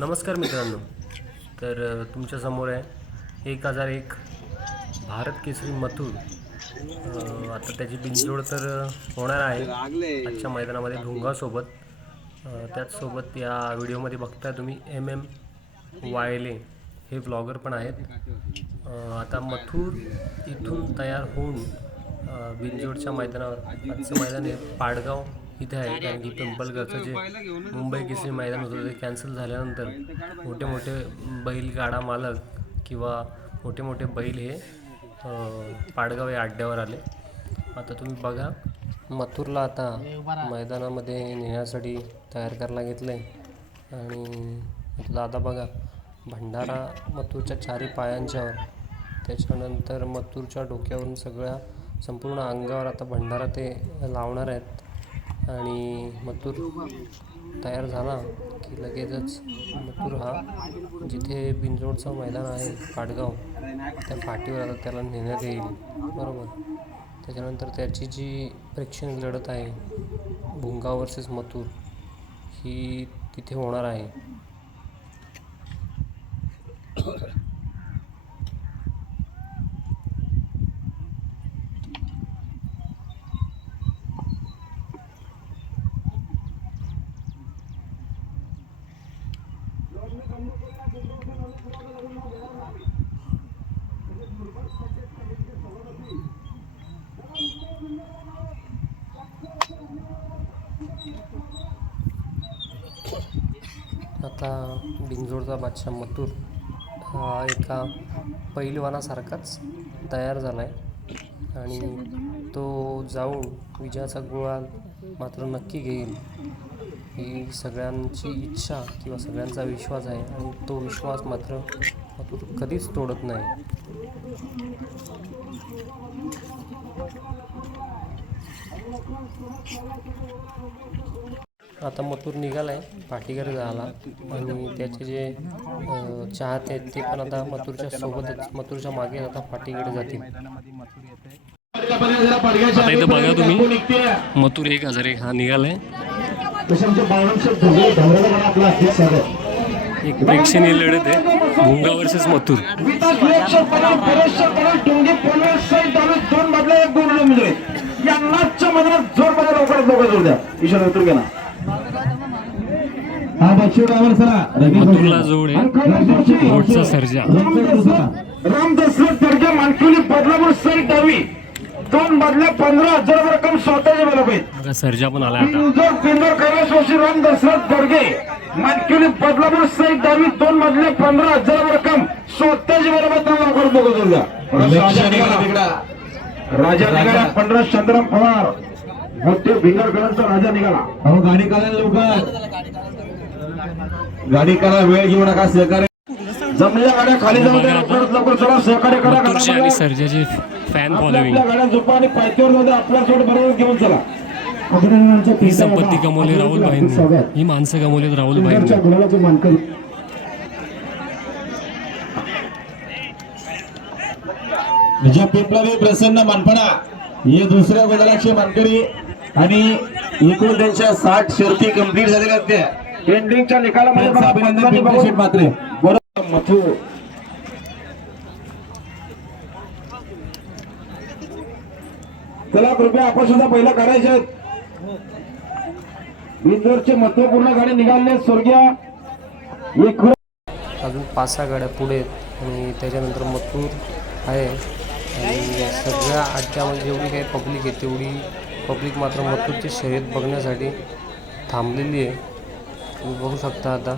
नमस्कार मित्रांनो. तर तुमच्यासमोर आहे एक हजार एक भारत केसरी मथुर. आता त्याची बिनजोड तर होणार आहे आजच्या मैदानामध्ये भुंगासोबत त्याचसोबत या व्हिडिओमध्ये बघताय तुम्ही एम एम वायले हे ब्लॉगर पण आहेत. आता मथुर इथून तयार होऊन अ, बिनजोडच्या मैदानावर आजचं मैदान आहे पाडगाव. इथे आहे कारण की पिंपळगडचं जे मुंबई केसरी मैदान होतं ते कॅन्सल झाल्यानंतर मोठे मोठे बैलगाडा मालक किंवा मोठे मोठे बैल हे पाडगाव या अड्ड्यावर आले. आता तुम्ही बघा मथुरला आता मैदानामध्ये नेण्यासाठी तयार करायला घेतलं आहे आणि आता दादा बघा भंडारा मथुरच्या चारी पायांच्यावर त्याच्यानंतर मथुरच्या डोक्यावरून सगळ्या संपूर्ण अंगावर आता भंडारा ते लावणार आहेत. आणि मथुर तयार झाला की लगेचच मथुर हा जिथे बिंजोडचं मैदान आहे पाटगाव त्या फाटीवर आता त्याला नेण्यात येईल. बरोबर. त्याच्यानंतर त्याची जी प्रेक्षणीय लढत आहे भुंगा वर्सेस मथुर ही तिथे होणार आहे. आता बिंजोडचा बादशाह मथुर हा एका पैलवानासारखाच तयार झाला आहे आणि तो जाऊन विजयाचा गोळा मात्र नक्की घेईल. ही सगळ्यांची इच्छा किंवा सगळ्यांचा विश्वास आहे आणि तो विश्वास मात्र मथुर कधीच तोडत नाही. आता मथुर निघाला आहे पाठीकडे झाला आणि त्याचे जे चाहते आहेत ते पण आता मथुरच्या सोबतच मथुरच्या मागे आता पाठीकडे जातील. आता इथं बघा तुम्ही. मथुर एक हजार एक हा निघालाय. एक प्रेक्षणीय लढत आहे. भुंगा वर्सेस मथुर. यांनाच्या मनात जोर बघा लवकरात लवकर जोर द्या. ईश्वर उतर गेला हा बच्चू ड्रायव्हर सरा. मथुरला जोड. आहे सर्जा. राम दशरथ तडके मानकुली बदलापूर सई डावी दोन बदल्या पंधरा हजार रक्कम स्वतःचे बरोबर बघा सर्जा पण इंदोर पिंदोर कैलासवासी राम दशरथ बडगे मानकुली बदलापूर सई डावी दोन बदल्या पंधरा हजार रक्कम स्वतःचे बरोबर त्यांना लवकर बघत द्या राजा निघाला. राजा निघाला पंधरा चंद्रम पवार. मोठे भिंगरकरांचा राजा निघाला. अहो गाडी करा लवकर. गाडी करा वेळ घेऊ नका सहकार्य जमल्या गाड्या खाली जाऊ द्या बघा लवकरात लवकर चला सहकार्य करा आणि सर्जाचे फॅन फॉलोविंग गाड्या झोपा आणि पायथ्यावर जाऊ द्या आपल्या सोड बरोबर घेऊन चला. ही संपत्ती कमवली राहुल भाईंनी. ही माणसं कमवलीत राहुल भाईंनी. गुलालाचे मानकरी. विजय पिंपळावी प्रसन्न मानपणा. हे दुसऱ्या गोदालाचे मानकरी आणि एकूण त्यांच्या साठ शर्ती कंप्लीट झालेल्या आहेत त्या. एंडिंगच्या निकालामध्ये मात्रे मथू. चला कृपया आपण सुद्धा पहिलं करायचे आहेत बिंदोरचे महत्त्वपूर्ण गाडी निघाले स्वर्गीय एक अजून पाच सहा गाड्या पुढे आहेत आणि त्याच्यानंतर मथुर आहे. आणि सगळ्या अड्ड्यामध्ये जेवढी काही पब्लिक आहे तेवढी पब्लिक मात्र मथुरची शर्यत बघण्यासाठी थांबलेली आहे. तुम्ही बघू शकता आता.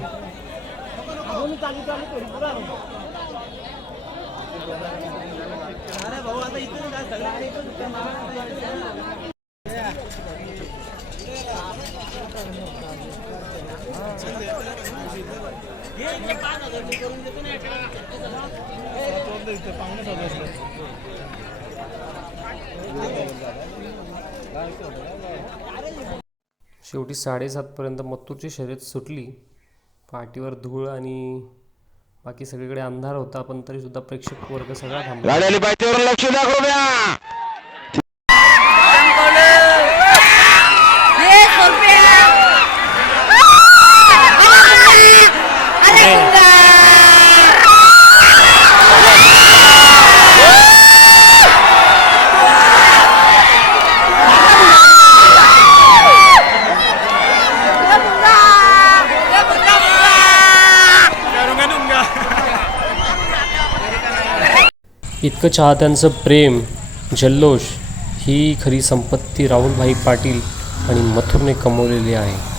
शेवटी साडेसातपर्यंत मत्तूरची शर्यत सुटली. पाठीवर धूळ आणि बाकी सगळीकडे अंधार होता पण तरीसुद्धा प्रेक्षक वर्ग सगळा थांबला. गाडी आली लक्ष द्या कृपया ये सोप्या इतकं चाहत्यांचं प्रेम जल्लोष ही खरी संपत्ती राहुलभाई पाटील आणि मथुरने कमवलेली आहे.